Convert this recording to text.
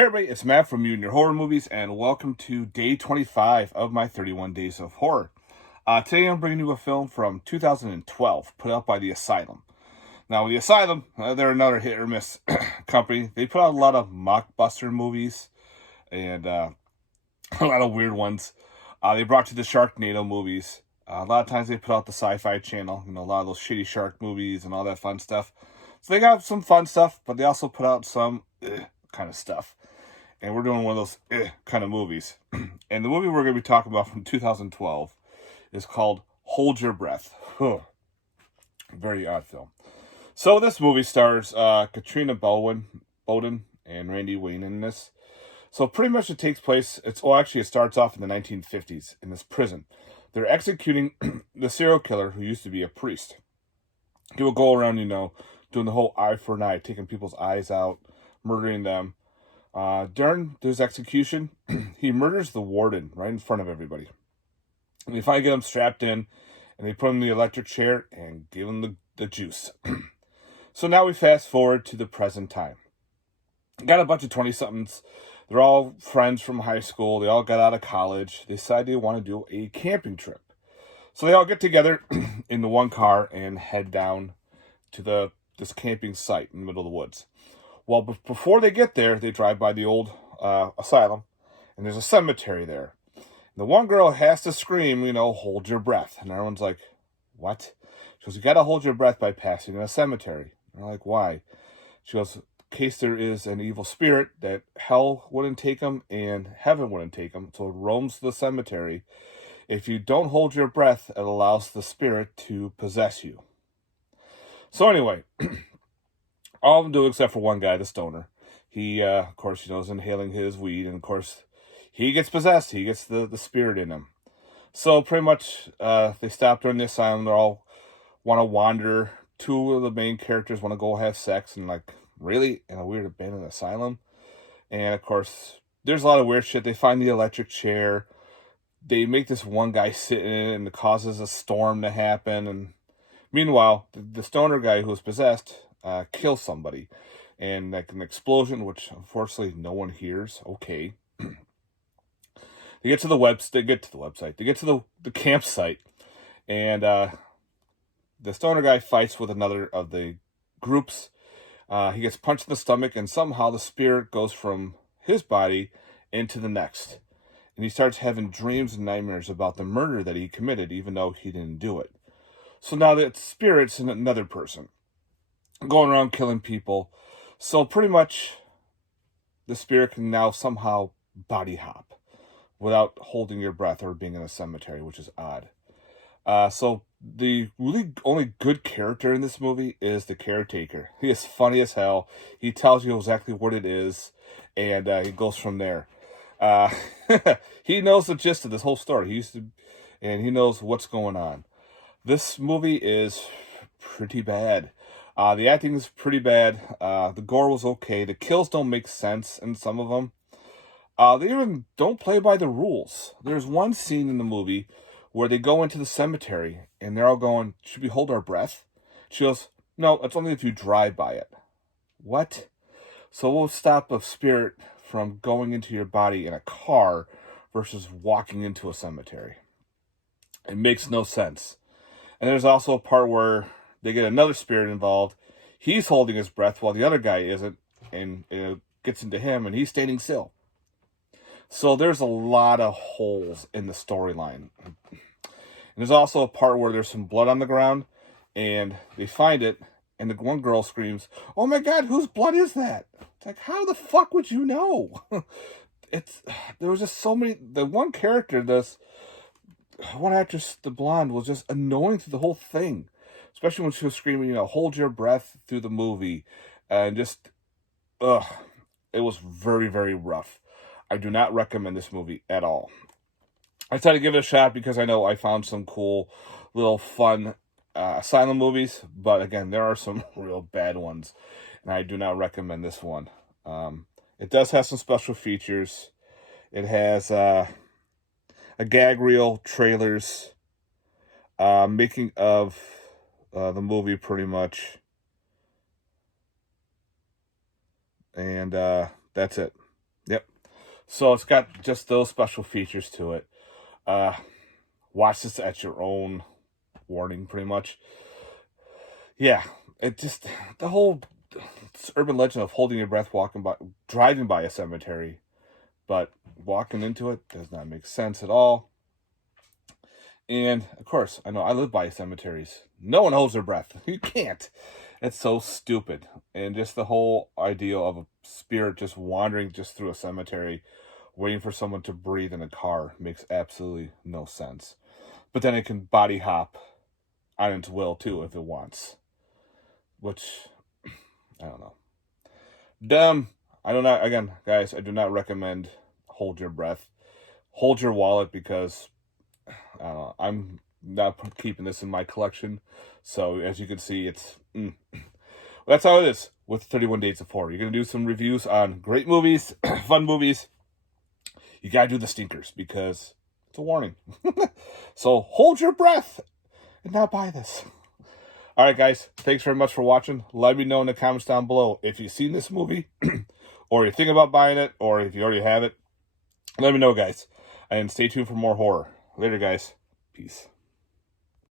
Hey everybody, it's Matt from You and Your Horror Movies, and welcome to day 25 of my 31 Days of Horror. Today I'm bringing you a film from 2012, put out by the Assylum. Now, the Assylum, they're another hit or miss company. They put out a lot of mockbuster movies and a lot of weird ones. They brought you the Sharknado movies. A lot of times they put out the Sci-Fi Channel, a lot of those shitty shark movies and all that fun stuff. So they got some fun stuff, but they also put out some kind of stuff. And we're doing one of those kind of movies. And the movie we're going to be talking about from 2012 is called Hold Your Breath. Very odd film. So this movie stars Katrina Bowden and Randy Wayne in this. So pretty much it takes place, it starts off in the 1950s in this prison. They're executing the serial killer who used to be a priest. He will go around, doing the whole eye for an eye, taking people's eyes out, murdering them. During his execution, he murders the warden right in front of everybody. And they finally get him strapped in, and they put him in the electric chair and give him the juice. So now we fast forward to the present time. Got a bunch of 20-somethings. They're all friends from high school. They all got out of college. They decide they want to do a camping trip. So they all get together in the one car and head down to this camping site in the middle of the woods. Well, before they get there, they drive by the old asylum, and there's a cemetery there. And the one girl has to scream, hold your breath. And everyone's like, what? She goes, you got to hold your breath by passing in a cemetery. And they're like, why? She goes, in case there is an evil spirit that hell wouldn't take them and heaven wouldn't take them, so it roams the cemetery. If you don't hold your breath, it allows the spirit to possess you. So anyway, all of them do except for one guy, the stoner. He, of course, is inhaling his weed, and of course, he gets possessed. He gets the spirit in him. So pretty much, they stop during the asylum. They all want to wander. Two of the main characters want to go have sex, and really? In a weird abandoned asylum? And of course, there's a lot of weird shit. They find the electric chair. They make this one guy sit in it, and it causes a storm to happen. And meanwhile, the stoner guy who was possessed kills somebody, and an explosion, which unfortunately no one hears. Okay. They get to the website. They get to the campsite, and the stoner guy fights with another of the groups. He gets punched in the stomach, and somehow the spirit goes from his body into the next. And he starts having dreams and nightmares about the murder that he committed, even though he didn't do it. So now that spirit's in another person, going around killing people. So pretty much the spirit can now somehow body hop without holding your breath or being in a cemetery, which is odd. So the really only good character in this movie is the caretaker. He is funny as hell. He tells you exactly what it is, and he goes from there. He knows the gist of this whole story. And he knows what's going on. This movie is pretty bad. The acting is pretty bad. The gore was okay. The kills don't make sense in some of them. They even don't play by the rules. There's one scene in the movie where they go into the cemetery and they're all going, should we hold our breath? She goes, no, it's only if you drive by it. What? So we'll stop a spirit from going into your body in a car versus walking into a cemetery. It makes no sense. And there's also a part where they get another spirit involved. He's holding his breath while the other guy isn't, and it gets into him, and he's standing still. So there's a lot of holes in the storyline. And there's also a part where there's some blood on the ground, and they find it, and the one girl screams, "Oh my God, whose blood is that?" It's like, how the fuck would you know? There was just so many. The one character, one actress, the blonde, was just annoying through the whole thing. Especially when she was screaming, hold your breath through the movie. And just, it was very, very rough. I do not recommend this movie at all. I decided to give it a shot because I know I found some cool, little fun asylum movies. But again, there are some real bad ones. And I do not recommend this one. It does have some special features. It has a gag reel, trailers, making of the movie pretty much. And that's it. Yep. So it's got just those special features to it. Watch this at your own warning, pretty much. Yeah, it just the whole urban legend of holding your breath, driving by a cemetery, but walking into it does not make sense at all. And of course, I know I live by cemeteries. No one holds their breath. You can't. It's so stupid. And just the whole idea of a spirit just wandering just through a cemetery, waiting for someone to breathe in a car makes absolutely no sense. But then it can body hop on its will too if it wants. Which, I don't know. Dumb. I do not, again, guys, I do not recommend hold your breath. Hold your wallet because, I don't know, I'm not keeping this in my collection. So, as you can see, it's, well, that's how it is with 31 Days of Horror. You're going to do some reviews on great movies, fun movies. You got to do the stinkers because it's a warning. So, hold your breath and not buy this. All right, guys, thanks very much for watching. Let me know in the comments down below if you've seen this movie or you're thinking about buying it or if you already have it. Let me know, guys. And stay tuned for more horror. Later, guys. Peace.